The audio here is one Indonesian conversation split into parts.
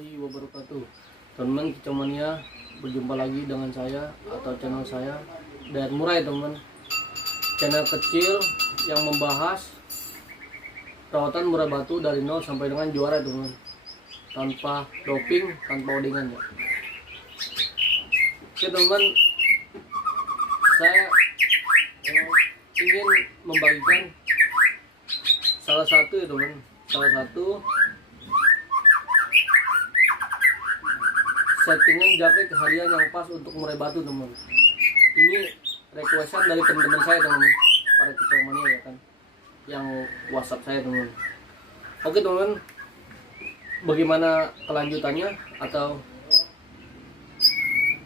warahmatullahi wabarakatuh. Teman-teman Kicomania, berjumpa lagi dengan saya atau channel saya dan Murai, teman. Channel kecil yang membahas perawatan murai batu dari nol sampai dengan juara, teman. Tanpa doping, tanpa odingan ya. Oke teman, saya ingin membagikan salah satu ya teman, settingan jakrik harian yang pas untuk murai batu, teman. Ini requestan dari teman-teman saya, teman, para Kicomania ya kan, yang WhatsApp saya, teman. Oke teman, bagaimana kelanjutannya atau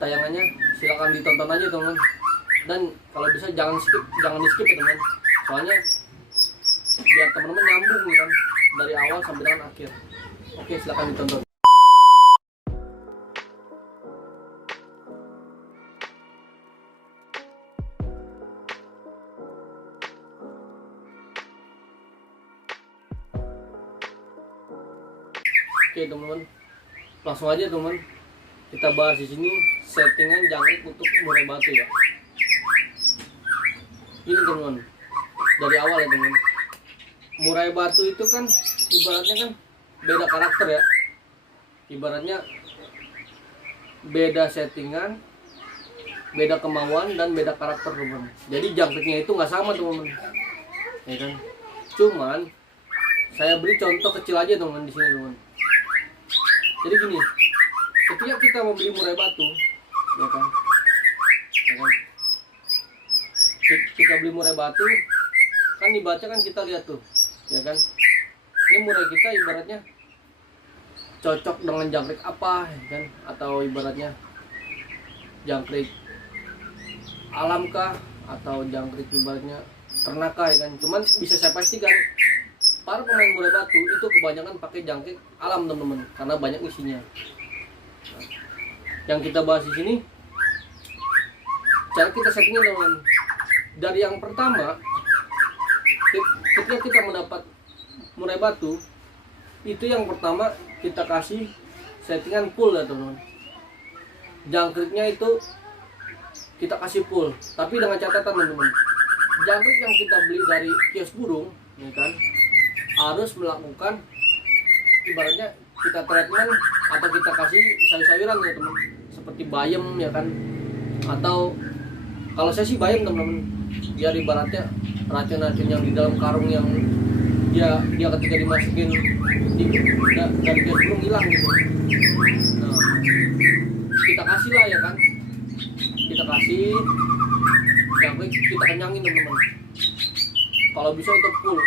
tayangannya silakan ditonton aja, teman. Dan kalau bisa jangan di skip ya, teman. Soalnya biar teman-teman nyambung kan dari awal sampai dengan akhir. Oke, silakan ditonton. Oke teman-teman, langsung aja teman, kita bahas di sini settingan jangkrik untuk murai batu ya. Ini teman-teman, dari awal ya teman, murai batu itu kan ibaratnya kan beda karakter ya, ibaratnya beda settingan, beda kemauan dan beda karakter, teman. Jadi jangkriknya itu nggak sama, teman, ya kan. Cuman saya beri contoh kecil aja, teman, di sini, teman. Jadi gini, ketika kita mau beli murai batu, ya kan, kita beli murai batu, kan dibaca kan kita lihat tuh, ya kan, ini murai kita ibaratnya cocok dengan jangkrik apa, ya kan, atau ibaratnya jangkrik alam kah, atau jangkrik ibaratnya ternak kah, ya kan. Cuman bisa saya pastikan para pemain murai batu itu kebanyakan pakai jangkrik alam, teman-teman, karena banyak isinya. Yang kita bahas di sini cara kita settingnya, teman. Dari yang pertama, ketika kita mendapat murai batu, itu yang pertama kita kasih settingan full ya, teman. Jangkriknya itu kita kasih full, tapi dengan catatan, teman-teman, jangkrik yang kita beli dari kios burung, ya kan, harus melakukan ibaratnya kita treatment atau kita kasih sayur-sayuran ya, teman, seperti bayam ya kan, atau kalau saya sih bayam, teman-teman, biar ibaratnya racun-racun yang di dalam karung yang dia ketika dimasukin dari gas burung hilang gitu. Nah, kita kasih lah ya kan, kita kasih jangkrik, kita kenyangin, teman-teman. Kalau bisa itu full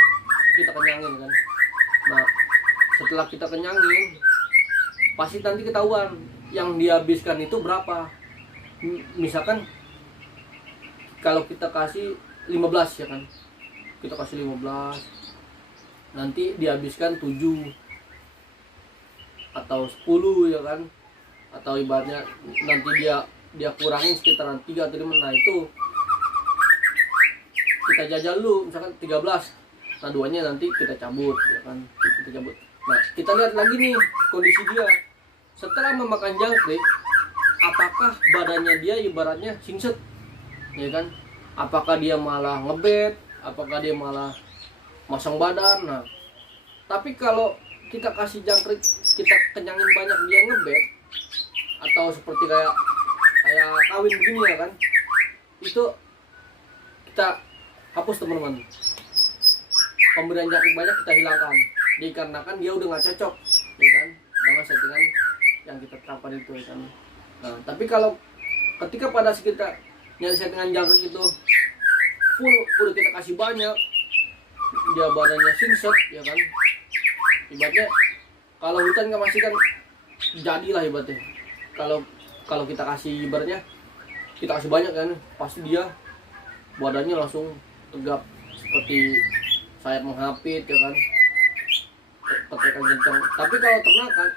kita kenyangin kan. Nah, setelah kita kenyangin, pasti nanti ketahuan yang dihabiskan itu berapa. Misalkan kalau kita kasih 15 ya kan, kita kasih 15, nanti dihabiskan 7 atau 10 ya kan, atau ibaratnya nanti dia kurangin sekitaran 3 atau 5. Nah, itu kita jajal dulu, misalkan 13. Nah, duanya nanti kita cabut ya kan, kita cabut. Nah, kita lihat lagi nih kondisi dia setelah memakan jangkrik, apakah badannya dia ibaratnya singset, ya kan, apakah dia malah ngebet, apakah dia malah masang badan. Nah, tapi kalau kita kasih jangkrik, kita kenyangin banyak, dia ngebet atau seperti kayak kawin begini ya kan, itu kita hapus, teman-teman. Pemberian jangkrik banyak kita hilangkan, dikarenakan dia udah nggak cocok, ya kan, dengan settingan yang kita terapkan itu, ya kan. Nah, tapi kalau ketika pada kita nyari settingan jangkrik itu full, udah kita kasih banyak, dia badannya singset, ya kan, ibaratnya kalau hutan nggak masih kan jadilah ibaratnya. Kalau kita kasih ibaratnya kita kasih banyak kan, pasti dia badannya langsung tegap seperti sayap menghapit, ya kan, ketekan kencang. Tapi kalau ternakan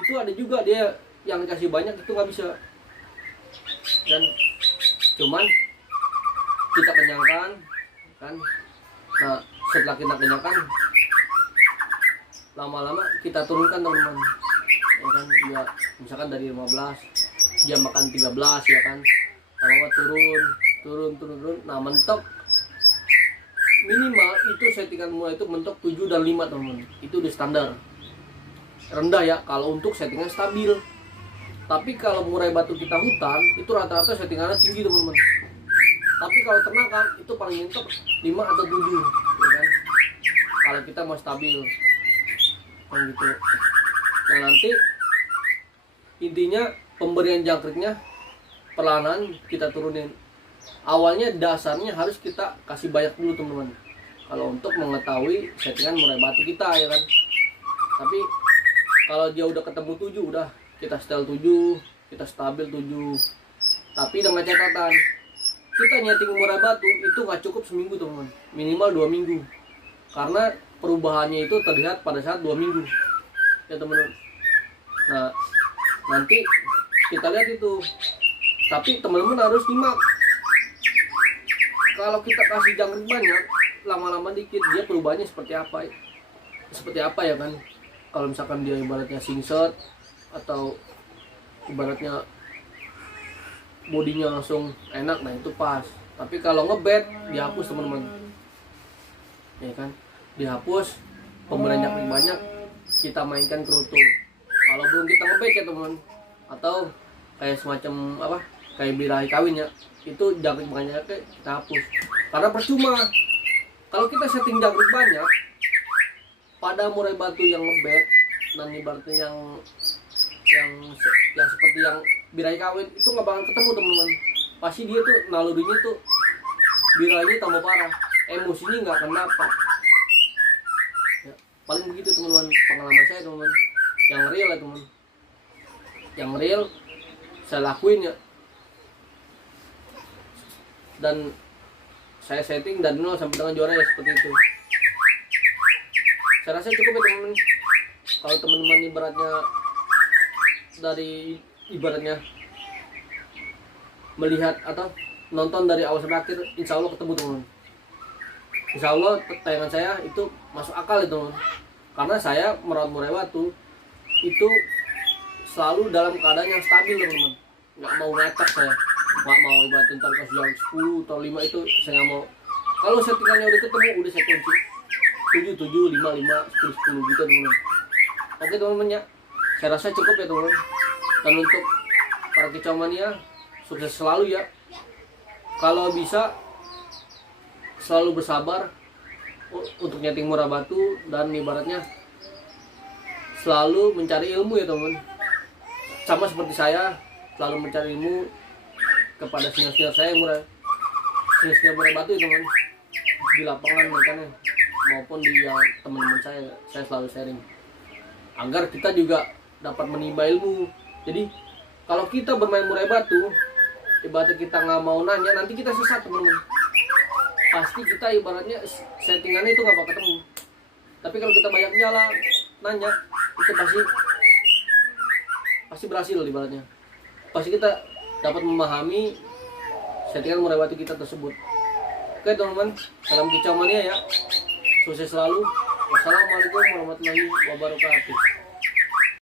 itu ada juga dia yang dikasih banyak itu nggak bisa, dan cuman kita kenyangkan kan. Nah, setelah kita kenyangkan, lama-lama kita turunkan, teman-teman, ya ya kan, dia misalkan dari 15 dia makan 13 ya kan, lama-lama turun. Nah mentok minimal itu settingan mulai itu mentok 7 dan 5 teman-teman, itu udah standar rendah ya kalau untuk settingan stabil. Tapi kalau murai batu kita hutan itu rata-rata settingannya tinggi teman-teman. Tapi kalau ternakan itu paling mentok 5 atau 7 ya kan, kalau kita mau stabil kan gitu. Nah nanti intinya pemberian jangkriknya perlahan kita turunin. Awalnya dasarnya harus kita kasih banyak dulu teman-teman, kalau untuk mengetahui settingan murai batu kita ya kan. Tapi kalau dia udah ketemu 7, udah kita setel 7, kita stabil 7. Tapi dengan catatan, kita nyeting murai batu itu nggak cukup seminggu teman-teman, minimal 2 minggu. Karena perubahannya itu terlihat pada saat 2 minggu ya teman-teman. Nah nanti kita lihat itu. Tapi teman-teman harus nyimak. Kalau kita kasih jangkrik banyak, lama-lama dikit dia perubahannya seperti apa ya kan. Kalau misalkan dia ibaratnya singset atau ibaratnya bodinya langsung enak, nah itu pas. Tapi kalau ngebet dihapus teman-teman ya kan, dihapus. Pemberian jangkrik banyak kita mainkan kerutu kalau belum kita ngebet ya teman. Atau kayak semacam apa, kayak birahi kawin ya, itu jangkrik banyak kita hapus. Karena percuma kalau kita setting jangkrik banyak pada murai batu yang ngebet dan ibaratnya yang seperti yang birahi kawin itu nggak bakal ketemu teman-teman. Pasti dia tuh nalurinya tuh birahinya tambah parah, emosinya nggak akan dapat ya, paling begitu teman-teman pengalaman saya teman-teman, yang real ya teman, yang real saya lakuin ya. Dan saya setting dari 0 sampai dengan juara ya seperti itu. Saya rasa cukup ya teman-teman. Kalau teman-teman ibaratnya melihat atau nonton dari awal sampai akhir, insya Allah ketemu teman-teman. Insya Allah tayangan saya itu masuk akal ya teman-teman. Karena saya merawat murai batu itu selalu dalam keadaan yang stabil teman-teman. Nggak mau ngacak saya, nggak mau ibaratnya ntar kasih yang 10 atau 5 itu saya nggak mau. Kalau settingannya udah ketemu, udah saya kunci 7, 5, 10 gitu teman-teman. Oke teman-teman ya, saya rasa cukup ya teman-teman. Dan untuk para kicau mania, sukses selalu ya. Kalau bisa selalu bersabar untuk nyeting murai batu, dan ibaratnya selalu mencari ilmu ya teman-teman. Sama seperti saya selalu mencari ilmu kepada senior-senior saya senior murai batu ya teman, di lapangan makanya maupun di teman-teman saya selalu sharing agar kita juga dapat menimba ilmu. Jadi kalau kita bermain murai batu, ibaratnya kita nggak mau nanya, nanti kita sesat teman-teman. Pasti kita ibaratnya settingannya itu nggak bakal ketemu. Tapi kalau kita banyak jalan nanya, itu pasti berhasil ibaratnya. Pasti kita dapat memahami settingan murai batu kita tersebut. Oke teman-teman, salam kicau mania ya. Sukses selalu. Wassalamualaikum warahmatullahi wabarakatuh.